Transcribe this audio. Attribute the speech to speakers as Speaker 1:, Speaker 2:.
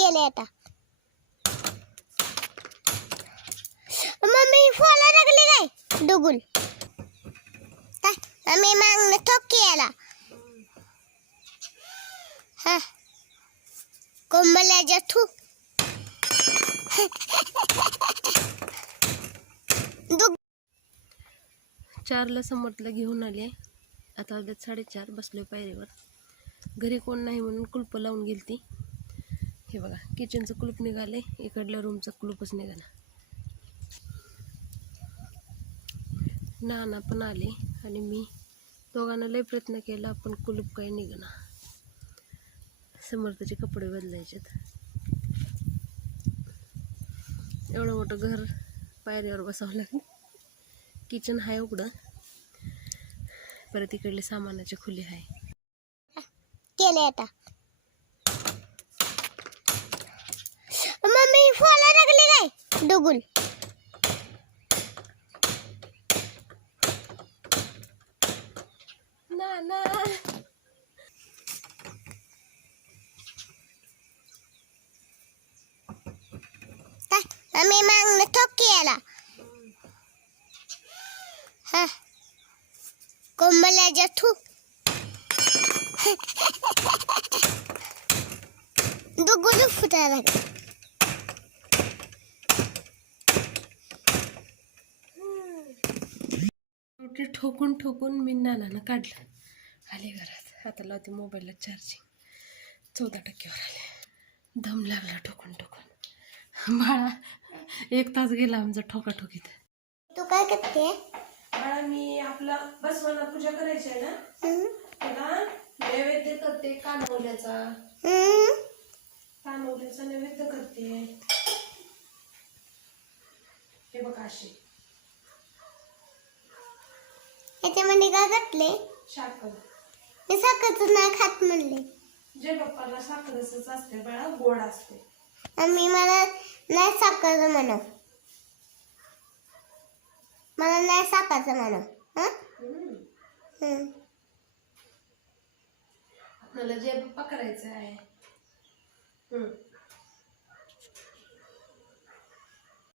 Speaker 1: केले आता. मम्मी फोला लागले काय? दुगुल मी मम्मी मागणं ठोक याला. हा. कोंबल्याच्या थू.
Speaker 2: चारला समर्थला घेऊन आले. आता साडेचार बसलो पायरीवर. घरी कोण नाही म्हणून कुलपं लावून गेली ती हे बघा किचनचं कुलूप निघालं आहे इकडल्या रूमचं कुलूपच निघाला. नाना पण आले आणि मी दोघांना लय प्रयत्न केला पण कुलूप काही निघाना. समर्थचे कपडे बदलायचेत. एवढं मोठं घर पायरीवर बसावं लागलं. किचन आहे उघडं. परत इकडले सामानाचे खुले आहे
Speaker 1: केले आता मम्मी फोला लागली काय डुगुल
Speaker 2: ना ना
Speaker 1: काय मम्मी मागणं ठोक केला हा कोंबल्याच्या ठू डुगुल
Speaker 2: रोटी ठोकून ठोकून मी नानानं काढलं. आले घरात. आता लावते मोबाईलला चार्जिंग चौदा टक्क्यावर आले. दम लागला ठोकून ठोकून. बाळा एक तास गेला आमचा ठोकाठोकीत.
Speaker 1: तू काय करते?
Speaker 2: बाळा मी आपला बसवाना पूजा करायची आहे ना. त्याला नैवेद्य करते कानवल्याचा. कानवल्याचा नैवेद्य करते. हे बघा असे.
Speaker 1: याच्यामध्ये काय घातले? मी साखरचं नाही खात म्हणले.
Speaker 2: जे बाप्पाला साखरच असते बाळा गोड असते.
Speaker 1: मम्मी मला नाही साखरचं म्हणव मला नाही साखरचं म्हणव हं?
Speaker 2: आपल्याला जे बाप्पा करायचं आहे